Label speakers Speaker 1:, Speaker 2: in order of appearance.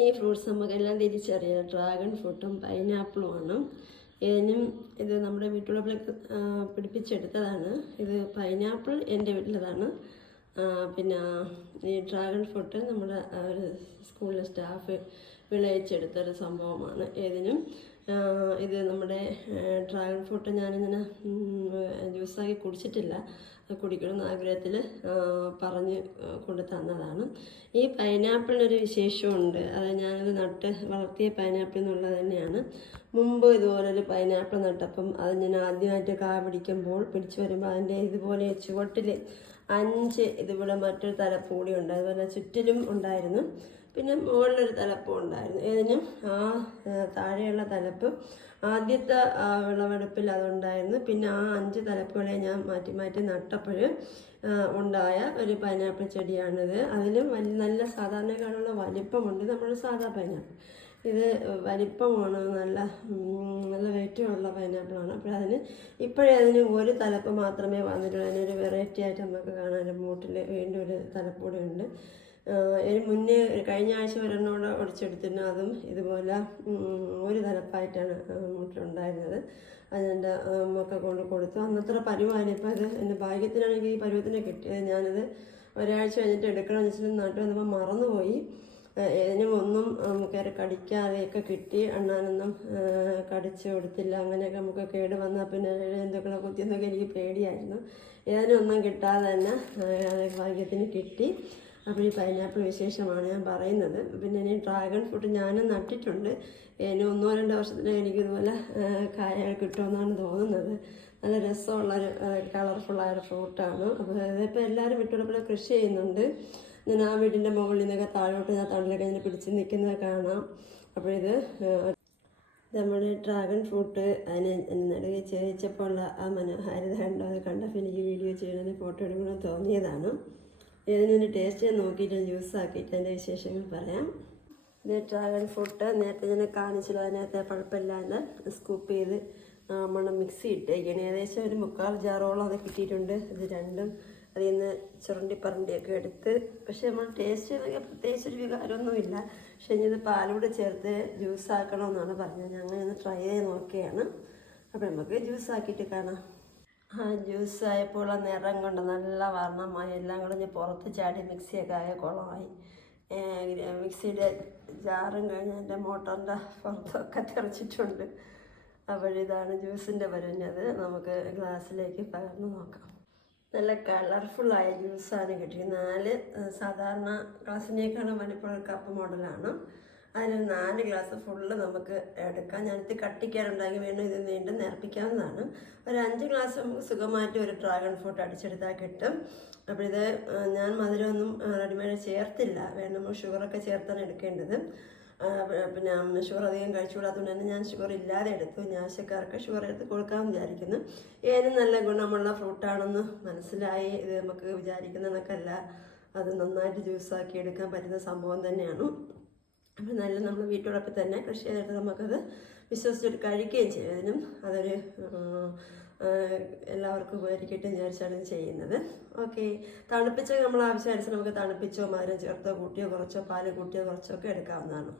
Speaker 1: ഈ ഫ്രൂട്ട്സ് നമുക്കെല്ലാം തിരിച്ചറിയാം. ഡ്രാഗൺ ഫ്രൂട്ടും പൈനാപ്പിളും ആണ്. ഇതിനും ഇത് നമ്മുടെ വീട്ടുവളപ്പിൽ പിടിപ്പിച്ചെടുത്തതാണ്. ഇത് പൈനാപ്പിൾ എന്റെ വീട്ടിലതാണ്. പിന്നെ ഈ ഡ്രാഗൺ ഫ്രൂട്ട് നമ്മുടെ ഒരു സ്കൂളിലെ സ്റ്റാഫ് വിളയിച്ചെടുത്തൊരു സംഭവമാണ്. ഏതിനും ഇത് നമ്മുടെ ഡ്രാഗൺ ഫ്രൂട്ട് ഞാനിങ്ങനെ ജ്യൂസാക്കി കുടിച്ചിട്ടില്ല. കുടിക്കണമെന്ന് ആഗ്രഹത്തിൽ പറഞ്ഞ് കൊണ്ട് തന്നതാണ്. ഈ പൈനാപ്പിളിനൊരു വിശേഷമുണ്ട്. അത് ഞാനത് നട്ട് വളർത്തിയ പൈനാപ്പിൾ എന്നുള്ളത് തന്നെയാണ്. മുമ്പ് ഇതുപോലൊരു പൈനാപ്പിൾ നട്ടപ്പം അത് ഞാൻ ആദ്യമായിട്ട് കാ പിടിക്കുമ്പോൾ പിടിച്ചു വരുമ്പോൾ അതിന്റെ ഇതുപോലെ ചുവട്ടിൽ അഞ്ച് ഇതുപോലെ മറ്റൊരു തലപ്പൂടി ഉണ്ട്. അതുപോലെ ചുറ്റിലും ഉണ്ടായിരുന്നു. പിന്നെ മുകളിലൊരു തലപ്പും ഉണ്ടായിരുന്നു. ഏതിനും ആ താഴെയുള്ള തലപ്പ് ആദ്യത്തെ വിളവെടുപ്പിൽ അതുണ്ടായിരുന്നു. പിന്നെ ആ അഞ്ച് തലപ്പുകളെ ഞാൻ മാറ്റി മാറ്റി നട്ടപ്പോൾ ഉണ്ടായ ഒരു പൈനാപ്പിൾ ചെടിയാണിത്. അതിലും വലിയ നല്ല സാധാരണക്കാരുള്ള വലിപ്പമുണ്ട്. നമ്മുടെ സാധാ പൈനാപ്പിൾ. ഇത് വലിപ്പമാണ് നല്ല നല്ല വെയിറ്റുമുള്ള പൈനാപ്പിളാണ്. അപ്പോൾ അതിന് ഇപ്പോഴേ അതിന് ഒരു തലപ്പ് മാത്രമേ വന്നിട്ടുള്ളൂ. അതിനൊരു വെറൈറ്റി ആയിട്ട് നമുക്ക് കാണാൻ മൂട്ടിൽ വീണ്ടും ഒരു തലപ്പൂടെ ഉണ്ട്. ഇതിന് മുന്നേ കഴിഞ്ഞ ആഴ്ച ഒരെണ്ണോടെ ഒടിച്ചെടുത്തിരുന്നു. അതും ഇതുപോലെ ഒരു തലപ്പായിട്ടാണ് മൂട്ടിലുണ്ടായിരുന്നത് അതെന്റെ ഒക്കെ കൊണ്ട് കൊടുത്തു. അന്നത്ര പരുവാണ് ഇപ്പോൾ അത് എന്റെ ഭാഗ്യത്തിനാണെങ്കിൽ ഈ പരുവത്തിനെ കിട്ടിയത് ഞാനത് ഒരാഴ്ച കഴിഞ്ഞിട്ട് എടുക്കണമെന്ന് വെച്ചിട്ട് നാട്ടിൽ വന്നപ്പോൾ മറന്നുപോയി. ഏതിനും ഒന്നും കയറി കടിക്കാതെയൊക്കെ കിട്ടി. അണ്ണാനൊന്നും കടിച്ചു കൊടുത്തില്ല. അങ്ങനെയൊക്കെ നമുക്ക് കേട് വന്നാൽ പിന്നെ എന്തൊക്കെ കുത്തിയെന്നൊക്കെ എനിക്ക് പേടിയായിരുന്നു. ഏതിനൊന്നും കിട്ടാതെ തന്നെ ഭാഗ്യത്തിന് കിട്ടി. അപ്പോൾ ഈ പൈനാപ്പിൾ വിശേഷമാണ് ഞാൻ പറയുന്നത്. പിന്നെ ഇനി ഡ്രാഗൺ ഫ്രൂട്ട് ഞാനും നട്ടിട്ടുണ്ട്. ഇനി ഒന്നോ രണ്ടോ വർഷത്തിന് എനിക്കിതുപോലെ കായ കിട്ടുമെന്നാണ് തോന്നുന്നത്. നല്ല രസമുള്ളൊരു കളർഫുള്ളായ ഫ്രൂട്ടാണ് അപ്പോൾ ഇതിപ്പോൾ എല്ലാവരും വിട്ടുടപ്പിൽ കൃഷി ചെയ്യുന്നുണ്ട്. ഞാൻ ആ വീടിന്റെ മുകളിൽ നിന്നൊക്കെ താഴോട്ട് ഞാൻ തണലൊക്കെ ഇങ്ങനെ പിടിച്ച് നിൽക്കുന്നത് കാണാം. അപ്പോൾ ഇത് നമ്മുടെ ഡ്രാഗൺ ഫ്രൂട്ട് അതിന് നടുകെ ചേച്ചപ്പോൾ ഉള്ള ആ മനോഹാരിത കണ്ടോ? അത് കണ്ടപ്പോൾ എനിക്ക് വീഡിയോ ചെയ്യണമെന്ന് ഫോട്ടോ എടുക്കണമെന്ന് തോന്നിയതാണ്. ഇതിനൊരു ടേസ്റ്റ് ഞാൻ നോക്കിയിട്ട് ജ്യൂസ് ആക്കിയിട്ട് അതിന്റെ വിശേഷങ്ങൾ പറയാം. ഇത് ഡ്രാഗൺ ഫ്രൂട്ട് നേരത്തെ ഞാൻ കാണിച്ചല്ലോ അതിനകത്തെ പഴപ്പില്ലാതെ സ്കൂപ്പ് ചെയ്ത് നമ്മൾ മിക്സി ഇട്ടേക്കാണ്. ഏകദേശം ഒരു മുക്കാൽ ജാറോളം അത് കിട്ടിയിട്ടുണ്ട്. ഇത് രണ്ടും അതിൽ നിന്ന് ചുരണ്ടി പറണ്ടിയൊക്കെ എടുത്ത് പക്ഷേ നമ്മൾ ടേസ്റ്റ് ചെയ്തൊക്കെ പ്രത്യേകിച്ച് ഒരു വികാരമൊന്നുമില്ല. പക്ഷെ ഇനി ഇത് പാലൂടെ ചേർത്ത് ജ്യൂസ് ആക്കണമെന്നാണ് പറഞ്ഞത്. ഞങ്ങൾ ഒന്ന് ട്രൈ ചെയ്ത് നോക്കിയാണ്. അപ്പോൾ നമുക്ക് ജ്യൂസ് ആക്കിയിട്ട് കാണാം. ആ ജ്യൂസ് ആയപ്പോൾ ആ നിറം കൊണ്ട് നല്ല വർണമായി. എല്ലാം കൂടെ ഞാൻ പുറത്ത് ചാടി മിക്സിയൊക്കെ ആയ കുളമായി. മിക്സിയുടെ ജാറും കഴിഞ്ഞ് എന്റെ മോട്ടറിന്റെ പുറത്തൊക്കെ തെറിച്ചിട്ടുണ്ട്. അപ്പോഴിതാണ് ജ്യൂസിന്റെ വരുന്നത് നമുക്ക് ഗ്ലാസ്സിലേക്ക് പകർന്നു നോക്കാം. നല്ല കളർഫുള്ളായ ജ്യൂസാണ് കിട്ടിയത്. നാല് സാധാരണ ഗ്ലാസ്സിനേക്കാളും വലിപ്പമുള്ള കപ്പ് മോഡലാണ് അതിൽ നാല് ഗ്ലാസ് ഫുള്ള് നമുക്ക് എടുക്കാം. ഞാനിത് കട്ടിക്കാനുണ്ടാക്കി വേണം ഇത് വീണ്ടും നേർപ്പിക്കാവുന്നതാണ്. ഒരു അഞ്ച് ഗ്ലാസ് നമുക്ക് സുഖമായിട്ട് ഒരു ഡ്രാഗൺ ഫ്രൂട്ട് അടിച്ചെടുത്താൽ കിട്ടും. അപ്പോൾ ഇത് ഞാൻ മധുരമൊന്നും റെഡിമെയ്ഡ് ചേർത്തില്ല. വേണം ഷുഗറൊക്കെ ചേർത്താണ് എടുക്കേണ്ടത്. പിന്നെ ഷുഗർ അധികം കഴിച്ചുകൂടാത്തതുകൊണ്ട് തന്നെ ഞാൻ ഷുഗർ ഇല്ലാതെ എടുത്തു. ഞാൻ ഷുഗർ എടുത്ത് കൊടുക്കാമെന്ന് വിചാരിക്കുന്നു. ഏതും നല്ല ഗുണമുള്ള ഫ്രൂട്ടാണെന്ന് മനസ്സിലായി. ഇത് നമുക്ക് വിചാരിക്കുന്ന കണക്കല്ല അത് നന്നായിട്ട് ജ്യൂസാക്കി എടുക്കാൻ പറ്റുന്ന സംഭവം തന്നെയാണ്. അപ്പം നല്ല നമ്മൾ വീട്ടോടൊപ്പം തന്നെ കൃഷി ചെയ്തിട്ട് നമുക്കത് വിശ്വസിച്ചിട്ട് കഴിക്കുകയും ചെയ്യും. അതൊരു എല്ലാവർക്കും ഉപകരിക്കട്ടെ വിചാരിച്ചാണ് ചെയ്യുന്നത്. ഓക്കെ. തണുപ്പിച്ച് നമ്മൾ ആവശ്യമനുസരിച്ച് നമുക്ക് തണുപ്പിച്ചോ മധുരം ചേർത്തോ കൂട്ടിയോ കുറച്ചോ പാൽ കൂട്ടിയോ കുറച്ചോ ഒക്കെ എടുക്കാവുന്നതാണ്.